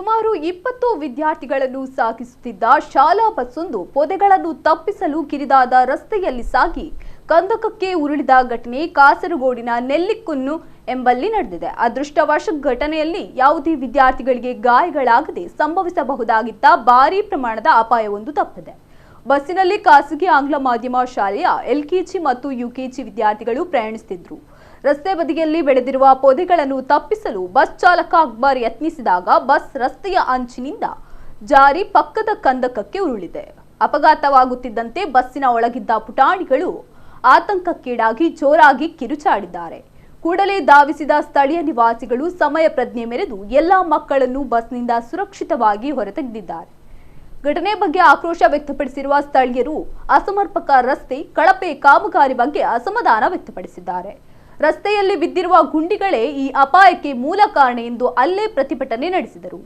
ಸುಮಾರು 20 ವಿದ್ಯಾರ್ಥಿಗಳನ್ನು ಸಾಗಿಸುತ್ತಿದ್ದ ಶಾಲಾ ಬಸ್ಸೊಂದು ಪೊದೆಗಳನ್ನು ತಪ್ಪಿಸಲು ಕಿರಿದಾದ ರಸ್ತೆಯಲ್ಲಿ ಸಾಗಿ ಕಂದಕಕ್ಕೆ ಉರುಳಿದ ಘಟನೆ ಕಾಸರಗೋಡಿನ ನೆಲ್ಲಿಕುನ್ನು ಎಂಬಲ್ಲಿ ನಡೆದಿದೆ. ಅದೃಷ್ಟವಶ ಘಟನೆಯಲ್ಲಿ ಯಾವುದೇ ವಿದ್ಯಾರ್ಥಿಗಳಿಗೆ ಗಾಯಗಳಾಗದೆ ಸಂಭವಿಸಬಹುದಾಗಿದ್ದ ಭಾರೀ ಪ್ರಮಾಣದ ಅಪಾಯವೊಂದು ತಪ್ಪಿದೆ. ಬಸ್ಸಿನಲ್ಲಿ ಖಾಸಗಿ ಆಂಗ್ಲ ಮಾಧ್ಯಮ ಶಾಲೆಯ ಎಲ್ಕೆಜಿ ಮತ್ತು ಯುಕೆಜಿ ವಿದ್ಯಾರ್ಥಿಗಳು ಪ್ರಯಾಣಿಸುತ್ತಿದ್ದರು. ರಸ್ತೆ ಬದಿಯಲ್ಲಿ ಬೆಳೆದಿರುವ ಪೊದೆಗಳನ್ನು ತಪ್ಪಿಸಲು ಬಸ್ ಚಾಲಕ ಅಕ್ಬರ್ ಯತ್ನಿಸಿದಾಗ ಬಸ್ ರಸ್ತೆಯ ಅಂಚಿನಿಂದ ಜಾರಿ ಪಕ್ಕದ ಕಂದಕಕ್ಕೆ ಉರುಳಿದೆ. ಅಪಘಾತವಾಗುತ್ತಿದ್ದಂತೆ ಬಸ್ಸಿನ ಒಳಗಿದ್ದ ಪುಟಾಣಿಗಳು ಆತಂಕಕ್ಕೀಡಾಗಿ ಜೋರಾಗಿ ಕಿರುಚಾಡಿದ್ದಾರೆ. ಕೂಡಲೇ ಧಾವಿಸಿದ ಸ್ಥಳೀಯ ನಿವಾಸಿಗಳು ಸಮಯ ಪ್ರಜ್ಞೆ ಮೆರೆದು ಎಲ್ಲಾ ಮಕ್ಕಳನ್ನು ಬಸ್ನಿಂದ ಸುರಕ್ಷಿತವಾಗಿ ಹೊರತೆಗೆದಿದ್ದಾರೆ. ಘಟನೆ ಬಗ್ಗೆ ಆಕ್ರೋಶ ವ್ಯಕ್ತಪಡಿಸಿರುವ ಸ್ಥಳೀಯರು ಅಸಮರ್ಪಕ ರಸ್ತೆ ಕಳಪೆ ಕಾಮಗಾರಿ ಬಗ್ಗೆ ಅಸಮಾಧಾನ ವ್ಯಕ್ತಪಡಿಸಿದ್ದಾರೆ. ರಸ್ತೆಯಲ್ಲಿ ಬಿದ್ದಿರುವ ಗುಂಡಿಗಳೇ ಈ ಅಪಾಯಕ್ಕೆ ಮೂಲ ಕಾರಣ ಎಂದು ಅಲ್ಲೇ ಪ್ರತಿಭಟನೆ ನಡೆಸಿದರು.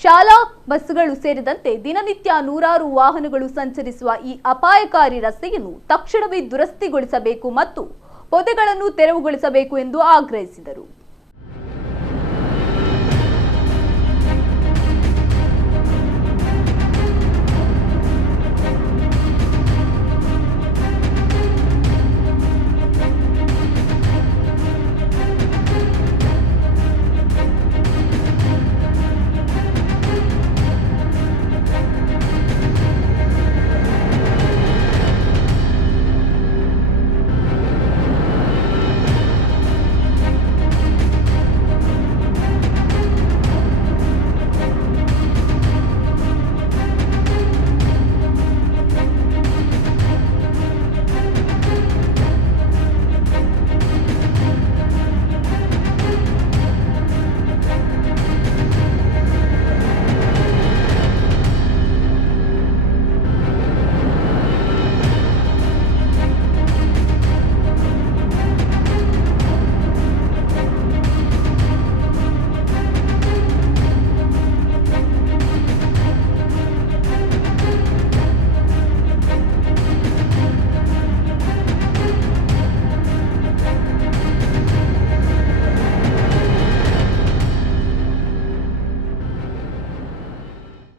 ಶಾಲಾ ಬಸ್ಸುಗಳು ಸೇರಿದಂತೆ ದಿನನಿತ್ಯ ನೂರಾರು ವಾಹನಗಳು ಸಂಚರಿಸುವ ಈ ಅಪಾಯಕಾರಿ ರಸ್ತೆಯನ್ನು ತಕ್ಷಣವೇ ದುರಸ್ತಿಗೊಳಿಸಬೇಕು ಮತ್ತು ಪೊದೆಗಳನ್ನು ತೆರವುಗೊಳಿಸಬೇಕು ಎಂದು ಆಗ್ರಹಿಸಿದರು.